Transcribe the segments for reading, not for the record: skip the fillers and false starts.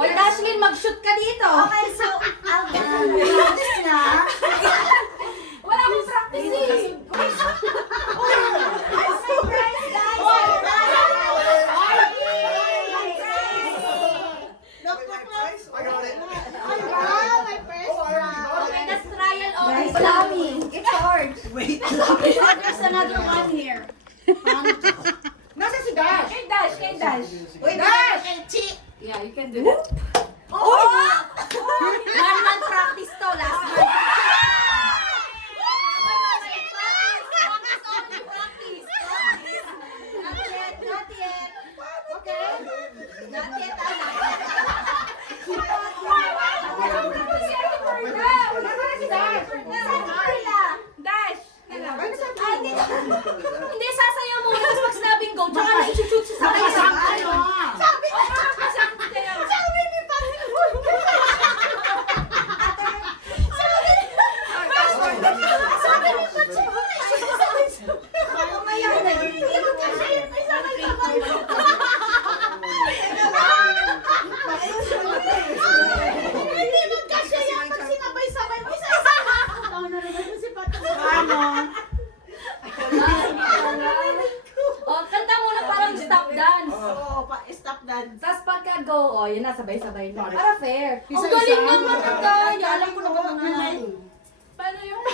Oy, Dashlyn, mag-shoot ka dito. Okay, so, practice na. Wala akong practice eh. Okay, that's trial only. Lami, it's hard. Wait. There's another one here. Nasa si Dash? Kay Dash, kay Dash. Wait, Dash! Yeah, you can do that. Oh! One-month practice to, last month. Hindi, sasayaw muna. Tapos pag sinabing go, tsaka na-shoot siya sa kasang kayo. Sabi ni Oh, kanta muna parang stop dance. Stop dance. Tapos pagka go, oh, yun na, sabay-sabay na. Para fair. Ang galing naman ng kaya. Alam ko naman na. Paano yung...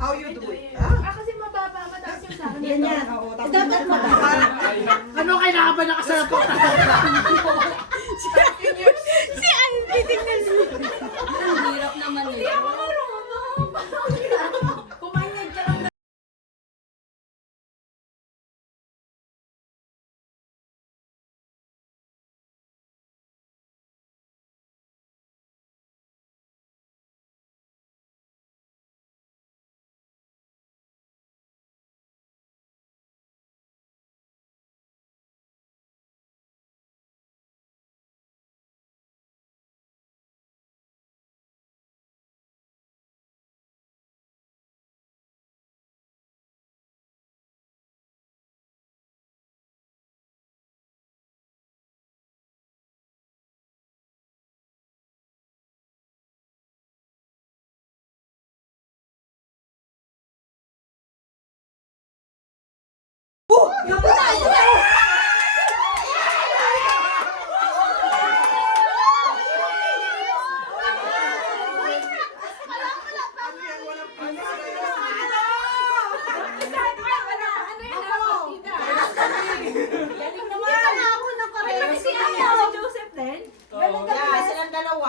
How you do it? kasi mababa, mataas yung sa akin. Yan yan. Dapat mababa. Ano kailangan ba nakasarap ako? Si Andy, tingnan mo. Ang hirap naman yun. Hindi ako marunong. Kumanyag ka lang.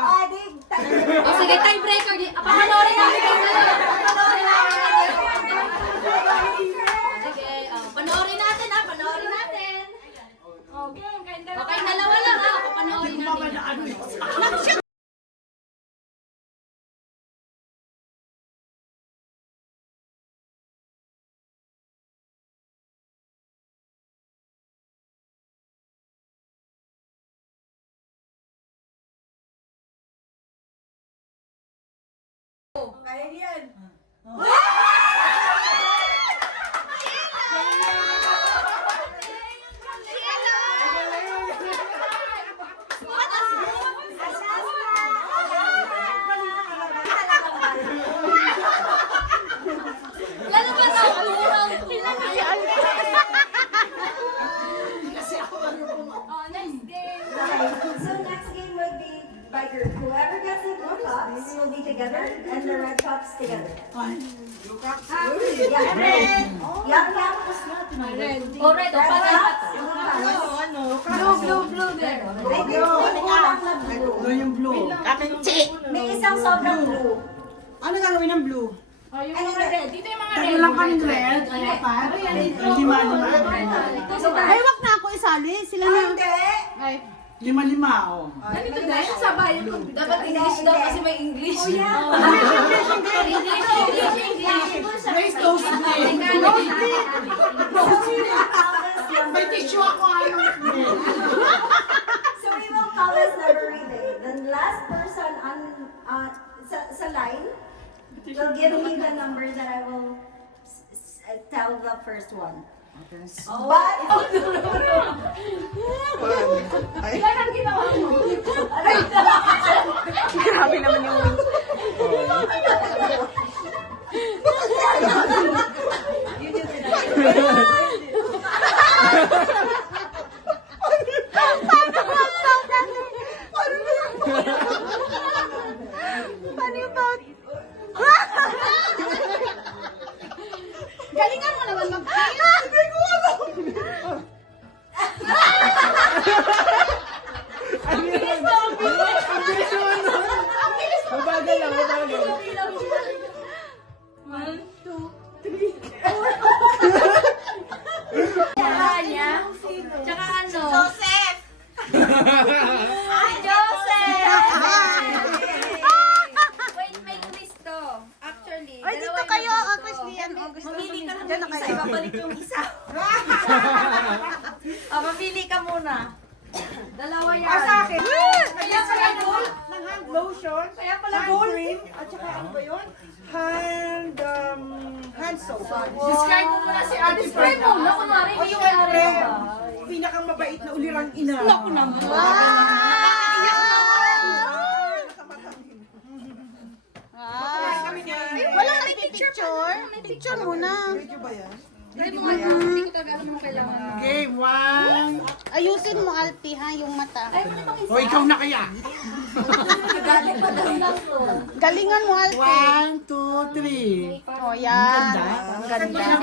Oh, sige, tiebreaker. Papanoorin namin kayo ngayon. Papanoorin namin kayo. Sige, panoorin natin ha. Panoorin natin. Okay, dalawa lang ha. Papanoorin natin. Kaya yan. Lalo ba sa kurang? Oh, next game. So next game would be by group. Whoever gets the blue cups will be together and the red cups together. Yeah, red. Yeah, Red. Oh, red. Oh, pala. Blue there. Blue yung blue. May isang sobrang blue. Ano gagawin ng blue? Oh, yung mga red. Dito yung mga red. Tatlo lang kami red. Apat. Lima. Ito si Ay, wag na ako isali. Sila na. Lima, oh. Nandito na yung sabay. Dapat English daw kasi may English. Oh, yeah. English. Raise those names. May tissue ako, ano? So we will call this number relay. The last person on sa line will give me the number that I will tell the first one. Okay. But Ilan ang ginawa mo? Grabe naman yung Galingan mo naman mag-kiss. Hindi ko alam. Mabagal lang, mabagal. 1, 2, 3. Tsaka niya. Tsaka ano? Joseph! Ay, Joseph! Wait, may quiz to. Actually. Ay, dito kayo. Christian. Mamili ka lang Diyan na ng isa. kayo. Ibabalik yung isa. Mamili ka muna. Dalawa yan. Sa akin. Kaya pala gold. Ng hand lotion, Kaya pala hand gold. cream, at saka ano ba yun? Hand soap. Describe mo muna si Ate Describe mo. No, kunwari, O may yung syempre, araw. pinakang mabait na ulirang ina. Naku naman. Kami niya. Walang nagpipicture? Picture muna. Video ba yan? Hindi ko talaga alam mo kailangan. Game 1. Ayusin mo, Alpi, ha, yung mata. Ay, mo naman isa. O ikaw na kaya? Galing pa daw lang ko. Galingan mo, Alpi. 1, 2, 3. O, yan. Ang ganda.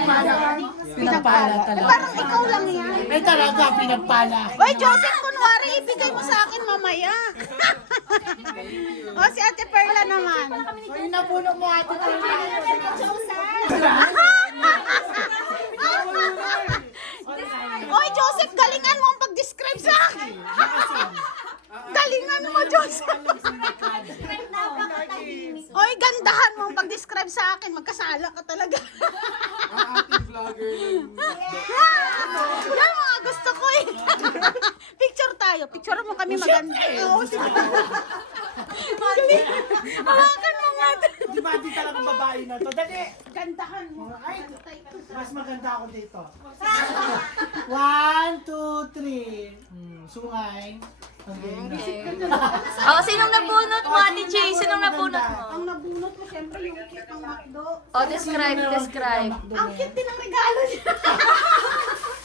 Pinagpala talaga. Parang ikaw lang yan. Eh talaga, pinagpala. Oy, Joseph, kunwari, ibigay mo sa akin mamaya. O, si Ate Perla naman. Ay, napuno mo ate talaga. Oy, Joseph, galingan mo ang pag-describe sa akin. Galingan mo, Joseph. Oy, gandahan mo ang pag-describe sa akin. Magkasala ka talaga. Yan mga gusto ko eh. Picture tayo. Picture mo kami maganda. Oo, sige. Hawakan mo nga. Di ba di talaga babae na to? Dali, gandahan mo. Ay, mas maganda ako dito. 1, 2, 3. Sungay. Okay. Oh, sinong nabunot mo, Ate Jay? Sinong nabunot mo? Ang nabunot mo, syempre, yung cute ng McDo. Oh, describe. Ang cute din ng regalo niya.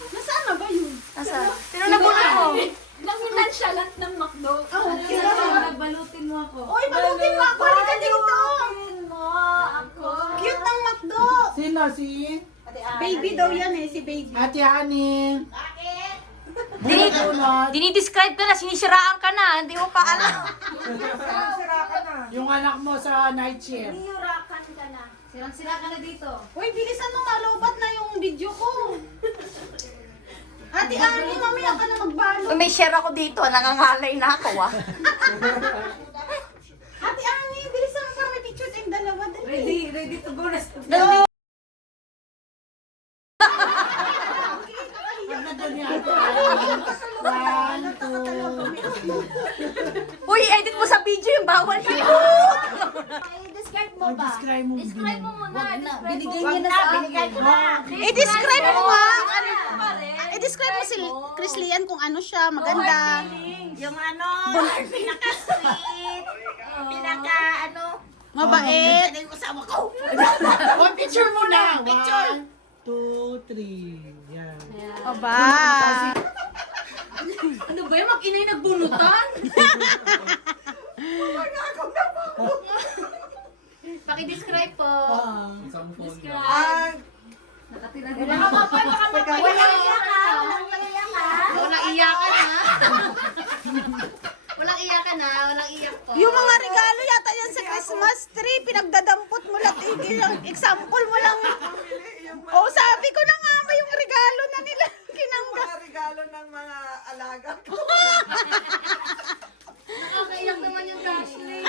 Nasaan na ba yun? Asa? Sinong nabunot mo? Nanginan siya lahat ng McDo. Nagbalutin mo ako. Oy, balutin mo ako. Halika dito. mo ako. Cute ng McDo. Sino? Si Baby daw yan eh, si Baby. Ate Hanin. Dinidescribe ka na, sinisiraan ka na, hindi mo pa alam. Yung anak mo sa night shift. Niyurakan ka na. Sirang-sira ka na dito. Uy, bilisan mo, malobat na yung video ko. Ate Ani, mamaya ka na magbalo. May share ako dito, nangangalay na ako ah. Ate Ani, bilisan mo para may picture tayong dalawa. Dali. Ready to go na. Nandun niya Ate Hanin. 1, 2. Uy, edit mo sa video yung bawal yun. Describe mo ba? Describe mo. Describe mo muna. Binigay niya na sa akin. I-describe mo nga. I-describe mo si Chris Lian kung ano siya, maganda. Yung ano, pinaka-sweet, Mabait. yung kasama ko. Oh, picture mo na. 1, 2, 3. Yan. Aba. Ano ba yung mag-inay nagbunutan? Paki-describe po. Nakatira Wala din. ka pa, baka Walang iyakan. Walang iyakan. Walang iyakan ha. Walang iyakan ha, walang iyak po. Yung mga regalo yata yan sa Christmas tree, pinagdadampot mo lang. Example mo lang. Oh, sabi ko na nga ba yung regalo na nila kinangga. Regalo ng mga alaga ko. Nakakaiyak naman yung Dashley.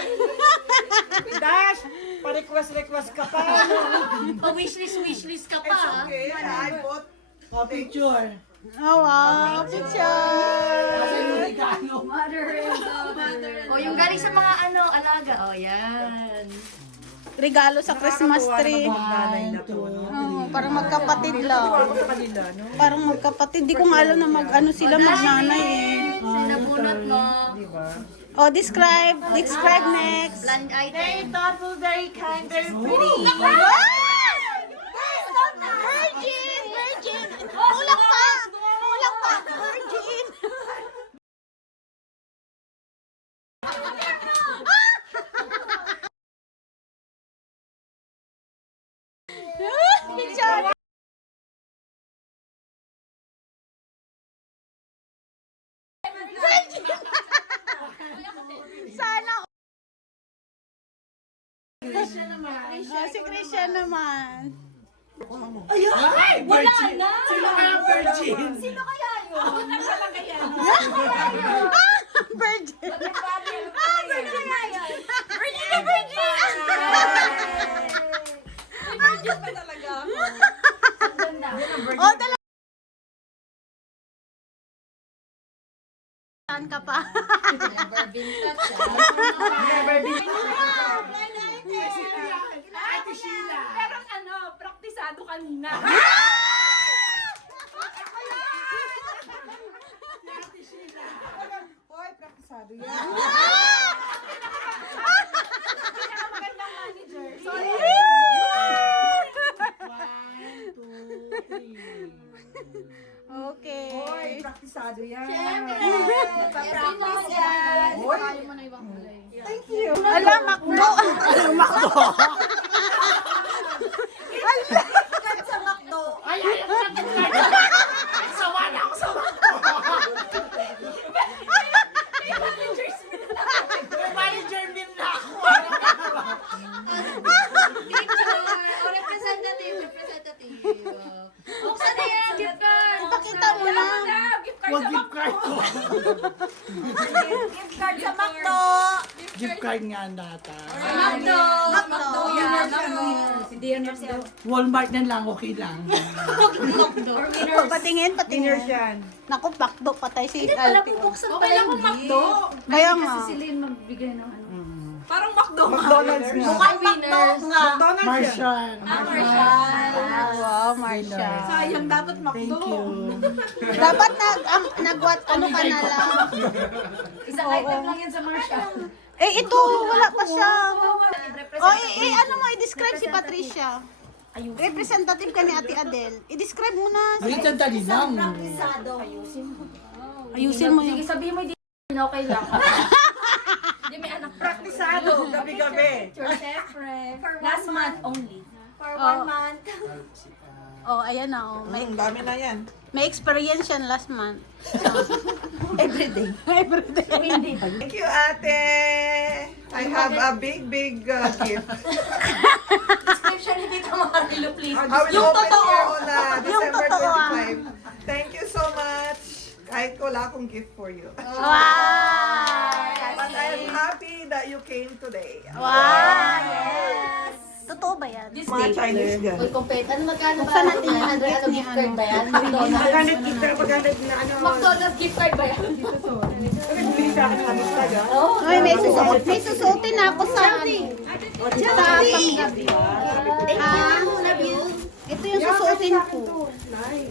Dash! Pa-request ka pa. Pa-wishlist ka pa ha. Okay. Oh, picture. Oh, wow. Picture. Kasi yung regalo. O, yung galing sa mga alaga. O, yan. Regalo sa Christmas tree. One, two, Oh, parang magkapatid lang. Parang magkapatid. Di ko nga alam na sila magnanay eh. Sinabunot mo. Oh, describe next. Blind item. Very thoughtful, very kind, very pretty. Virgin! Kulang pa! Virgin! Picture! Sana si Christian naman. Ay, virgin! Sino kaya virgin? Sino kaya yun? Virgin. Virgin kaya yun? Virgin na virgin. Virgin pa talaga ako. Oh, dala. Saan ka pa? Ate Sheila. Pero praktisado kanina. Pinakamagandang manager. Sorry. One, two, three. Okay. Praktisado yan. Practice yan. Kaya mo na ibang kulay. Alam, Makdo. Kat sa McDo. Ay, ayaw ko na ito. Sawa na ako sa May manager din na ako. Picture. O, representative. Buksan na yan, gift card. Ipakita mo na. Wag gift card ko. Gift card sa McDo. Gift card nga nata. Macdo. Macdo yan. Walmart na lang, okay lang. Oh, patingin. Naku, Makdo, patay si Alpi. Okay lang kung Macdo. Kaya nga. Si Celine magbigay ng Mukhang McDo nga. Martian. Wow, Marsha. Sayang dapat Thank you. Dapat nagwat ano ka na lang. Isang item lang yan sa Marsha. Eh, ito, wala pa siya. Oh, ano mo, i-describe si Patricia. Representative ka ni Ate Adele. I-describe mo na. Wait, ang dali lang. Praktisado. Ayusin mo Sige, yun. sabihin mo hindi okay lang. Hindi may anak. Praktisado. Gabi-gabi. Siyempre. Last month only. For 1 month. Oh, ayan na. Oh. Dami na yan. May experience yan last month. Everyday. Thank you, ate. I have a big gift. Description ni Tita Marilo, please. I will open here on December 25. Thank you so much. Kahit wala akong gift for you. Wow! But I'm happy that you came today. Wow! Yes! Totoo ba yan? Mga Chinese yan. Uy, compete. Ano magkano ba? Buksan natin yung Ano gift ni gift card ano. ba yan? McDonald's. McDonald's gift card ba yan? Ay, may susuotin na ako sa panggabi. Ito yung susuotin ko.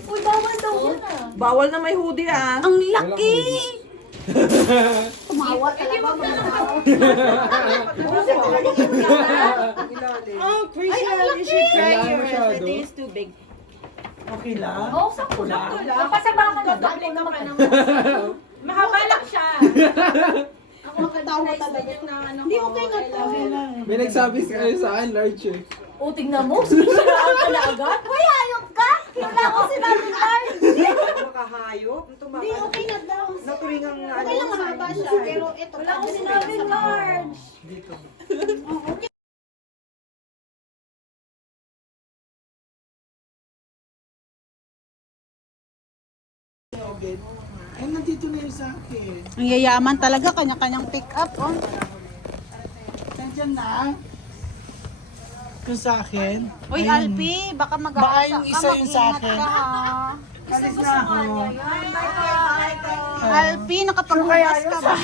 Uy, bawal daw yan ah. Bawal na may hoodie ah. Ang laki! Tumawa talaga. Oh, Christian, you should try yours. It is too big. Okay lang. Oo, sakto lang. Magpasabangan na doble ka naman. Mahaba lang siya. Ako makatawa talaga. Hindi, okay na to. May nagsabi kayo sa akin, large eh. O, tingnan mo. Sinaan ka na agad. Uy, hayop ka! Wala akong sinabi large. Makahayop. Hindi, okay na daw. Naturingang Okay lang mahaba siya. Pero ito. Wala akong sinabi large. Dito. Ay, nandito na yun sa akin. Ang yayaman talaga, kanya-kanyang pick up. Oh. Nandiyan na. Yung sa akin. Uy, Ayun. Alpi, baka Baka mag-aasa yung ka, isa yung sa mag-ingat akin. ka, ha? Alis na ako. Alpi, nakapaghugas ka ba?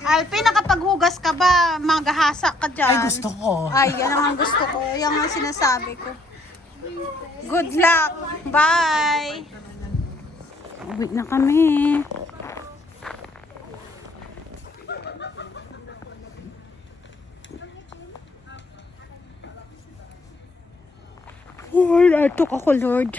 Alpi, nakapaghugas ka ba? Maghahasa ka dyan. Ay, gusto ko. Ay, yan ang gusto ko. Yan ang sinasabi ko. Good luck. Bye. Uwi na kami. Oh, natok ako, Lord.